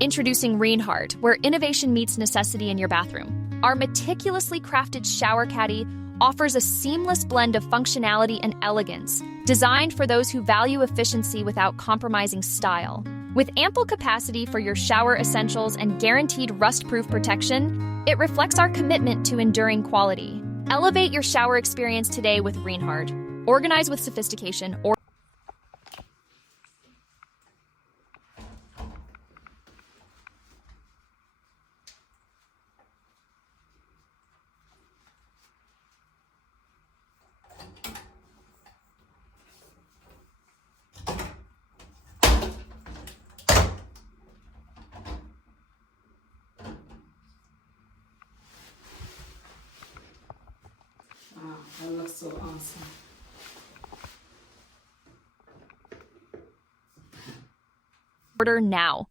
Introducing REINHARDT, where innovation meets necessity in your bathroom. Our meticulously crafted shower caddy offers a seamless blend of functionality and elegance, designed for those who value efficiency without compromising style. With ample capacity for your shower essentials and guaranteed rust-proof protection, it reflects our commitment to enduring quality. Elevate your shower experience today with REINHARDT. Organize with sophistication. Wow, that looks so awesome. Order now.